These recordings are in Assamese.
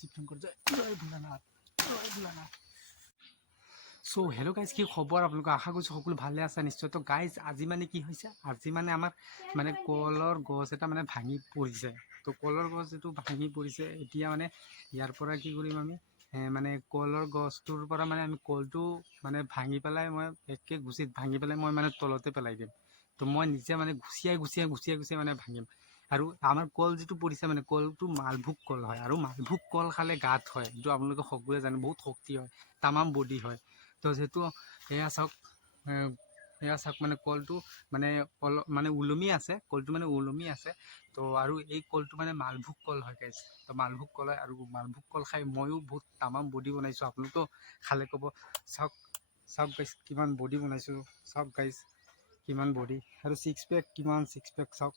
শিৱ শংকৰ জয় ভোলানাথ জয় ভোলানাথ। চ' হেল্ল' গাইজ, কি খবৰ আপোনালোকে? আশা কৰিছোঁ সকলো ভালে আছে নিশ্চয়। তো গাইজ আজি মানে কি হৈছে, আজি মানে আমাৰ মানে কলৰ গছ এটা মানে ভাঙি পৰিছে। তো কলৰ গছ যিটো ভাঙি পৰিছে, এতিয়া মানে ইয়াৰ পৰা কি কৰিম আমি, মানে কলৰ গছটোৰ পৰা মানে আমি কলটো মানে ভাঙি পেলাই মই একে গুচিত ভাঙি পেলাই মই মানে তলতে পেলাই দিম। তো মই নিজে মানে গুচিয়াই মানে ভাঙিম। আৰু আমাৰ কল যিটো পৰিছে মানে কলটো মালভোগ কল হয়, আৰু মালভোগ কল খালে গাত হয়, যিটো আপোনালোকে সকলোৱে জানে, বহুত শক্তি হয়, তামাম বডি হয়। তো যিহেতু এয়া চাওক মানে কলটো মানে মানে ওলমি আছে, কলটো মানে ওলমি আছে। তো আৰু এই কলটো মানে মালভোগ কল হয় গাইজ। তো মালভোগ কল হয়, আৰু মালভোগ কল খাই ময়ো বহুত তামাম বডি বনাইছোঁ। আপোনালোকেও খালে ক'ব। চাওক গাইজ কিমান বডি বনাইছোঁ, চাওক গাইজ কিমান বডি, আৰু ছিক্স পেক চাওক।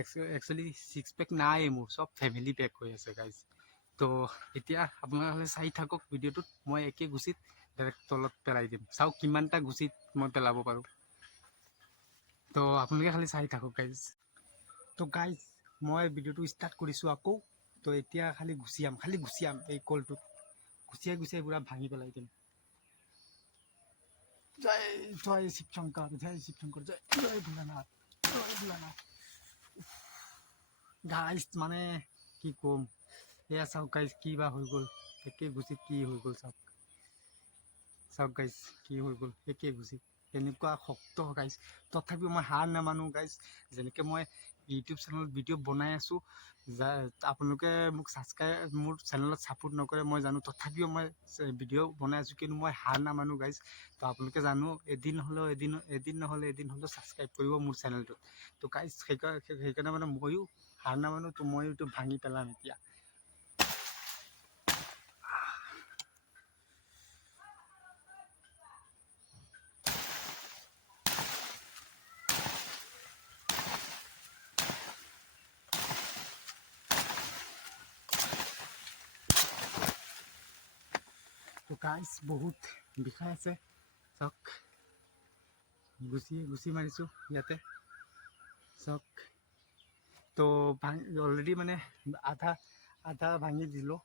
একচুৱেলি ছিক্স পেক নাই মোৰ, চব ফেমিলি পেক হৈ আছে গাইজ। তো এতিয়া আপোনালোকে চাই থাকক ভিডিঅ'টোত, মই একে গুচিত ডাইৰেক্ট তলত পেলাই দিম। চাওক কিমানটা গুচিত মই পেলাব পাৰোঁ। তো আপোনালোকে খালি চাই থাকক গাইজ। তো গাইজ মই ভিডিঅ'টো ষ্টাৰ্ট কৰিছোঁ আকৌ। তো এতিয়া খালি গুচিয়াম এই কলটোত, গুচিয়াই পুৰা ভাঙি পেলাই দিম। জয় শিৱ শংকৰ জয় ভোলানাথ জয় ভোলানাথ। গাইজ মানে কি ক'ম, এয়া চাওক গাইজ কি বা হৈ গ'ল, একে গুচিত কি হৈ গ'ল চাওক গাইজ কি হৈ গ'ল একে গুচিত। এনেকুৱা শক্ত গাইজ, তথাপিও মই হাৰ নামানো গাইজ। যেনেকৈ মই ইউটিউব চেনেলত ভিডিঅ' বনাই আছোঁ, আপোনালোকে মোক মোৰ চেনেলত ছাপোৰ্ট নকৰে মই জানো, তথাপিও মই ভিডিঅ' বনাই আছোঁ, কিন্তু মই হাৰ নামানো গাইজ। তো আপোনালোকে জানো এদিন নহ'লে এদিন ছাবস্ক্ৰাইব কৰিব মোৰ চেনেলটোত। তো গাইজ সেইকাৰণে মানে ময়ো হাৰ নামানো। তো ময়ো এইটো ভাঙি পেলাম এতিয়া। তো গাইজ বহুত বিষাই আছে, চাওক গুচি মাৰিছোঁ ইয়াতে, চাওক। তো অলৰেডি মানে আধা ভাঙি দিলোঁ।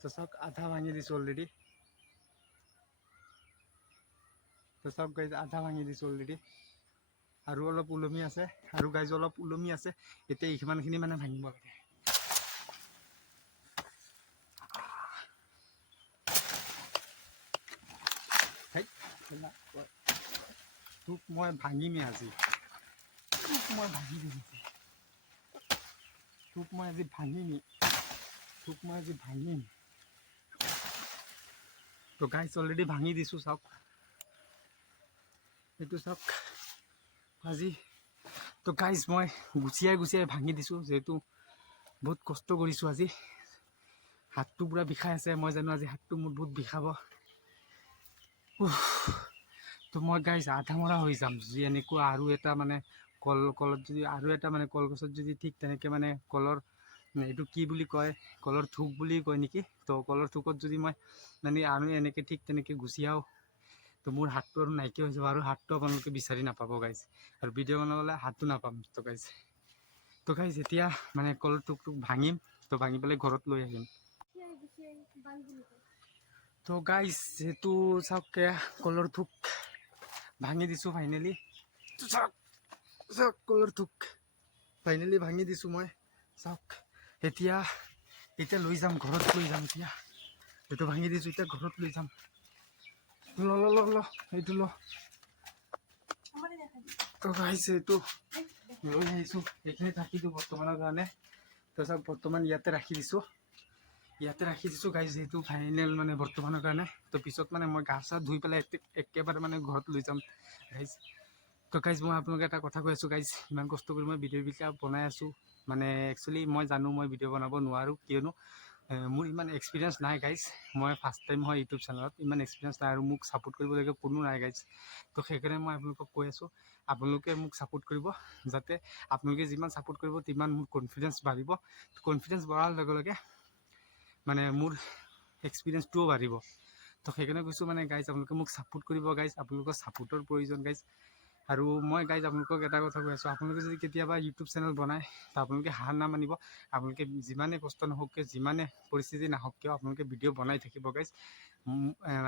তো চাওক আধা ভাঙি দিছোঁ অলৰেডি। তো চাওক গাইজ আধা ভাঙি দিছোঁ অলৰেডি, আৰু অলপ ওলমি আছে, আৰু গাইজ অলপ ওলমি আছে। এতিয়া সিমানখিনি মানে ভাঙিব লাগে। তোক মই ভাঙিমেই আজি, তোক মই আজি ভাঙিম। তো গাইজ অলৰেডি ভাঙি দিছোঁ, চাওক এইটো চাওক আজি। তো গাইজ মই গুচিয়াই ভাঙি দিছোঁ, যিহেতু বহুত কষ্ট কৰিছোঁ আজি। হাতটো পূৰা বিষাই আছে, মই জানো আজি হাতটো মোৰ বহুত বিষাব। তো মই গাইজ আধা মৰা হৈ যাম যদি এনেকুৱা আৰু এটা মানে কলত যদি আৰু এটা মানে কলগছত যদি ঠিক তেনেকৈ মানে কলৰ এইটো কি বুলি কয়, কলৰ থোক বুলি কয় নেকি। তো কলৰ থোকত যদি মই মানে আৰু এনেকৈ ঠিক তেনেকৈ গুচিয়াওঁ, তো মোৰ হাতটো আৰু নাইকিয়া হৈ যাব, আৰু হাতটো আপোনালোকে বিচাৰি নাপাব গাইজ, আৰু ভিডিঅ' বনাবলৈ হাতটো নাপাম। তো গাইজ এতিয়া মানে কলৰ থোকটো ভাঙিম। তো ভাঙি পেলাই ঘৰত লৈ আহিম। তো গাইজ যিহেতু চাওক কলৰ থোক ভাঙি দিছোঁ ফাইনেলি। চাওক কলৰ থোক ফাইনেলি ভাঙি দিছোঁ মই, চাওক। এতিয়া লৈ যাম, ঘৰত লৈ যাম। এতিয়া এইটো ভাঙি দিছোঁ, এতিয়া ঘৰত লৈ যাম। ল এইটো ল। তো গাইজ এইটো লৈ আহিছোঁ, এইখিনি ৰাখি দিওঁ বৰ্তমানৰ কাৰণে। তো চাওক বৰ্তমান ইয়াতে ৰাখি দিছোঁ গাইজ, যিহেতু ফাইনেল মানে বৰ্তমানৰ কাৰণে। তো পিছত মানে মই গা চা ধুই পেলাই একেবাৰে মানে ঘৰত লৈ যাম গাইজ। তো গাইজ মই আপোনালোকে এটা কথা কৈ আছোঁ গাইজ, ইমান কষ্ট কৰি মই ভিডিঅ'বিলাক বনাই আছোঁ। মানে একচুৱেলি মই জানো মই ভিডিঅ' বনাব নোৱাৰোঁ, কিয়নো মোৰ ইমান এক্সপিৰিয়েঞ্চ নাই গাইজ। মই ফাৰ্ষ্ট টাইম হয় ইউটিউব চেনেলত, ইমান এক্সপিৰিয়েঞ্চ নাই, আৰু মোক ছাপোৰ্ট কৰিবলগীয়া কোনো নাই গাইজ। তো সেইকাৰণে মই আপোনালোকক কৈ আছোঁ, আপোনালোকে মোক ছাপোৰ্ট কৰিব, যাতে আপোনালোকে যিমান ছাপোৰ্ট কৰিব তিমান মোৰ কনফিডেঞ্চ বাঢ়িব। কনফিডেঞ্চ বঢ়াৰ লগে লগে মানে মোৰ এক্সপিৰিয়েঞ্চটোও বাঢ়িব। তো সেইকাৰণে কৈছোঁ মানে গাইজ আপোনালোকে মোক ছাপোৰ্ট কৰিব গাইজ, আপোনালোকৰ ছাপোৰ্টৰ প্ৰয়োজন গাইজ। আৰু মই গাইজ আপোনালোকক এটা কথা কৈ আছোঁ, আপোনালোকে যদি কেতিয়াবা ইউটিউব চেনেল বনায় তো আপোনালোকে হাৰ নামানিব। আপোনালোকে যিমানে কষ্ট নহওক কিয়, যিমানে পৰিস্থিতি নাহওক কিয়, আপোনালোকে ভিডিঅ' বনাই থাকিব গাইজ,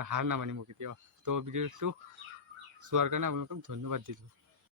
হাৰ নামানিব কেতিয়াও। তো ভিডিঅ'টো চোৱাৰ কাৰণে আপোনালোকক ধন্যবাদ দিলোঁ।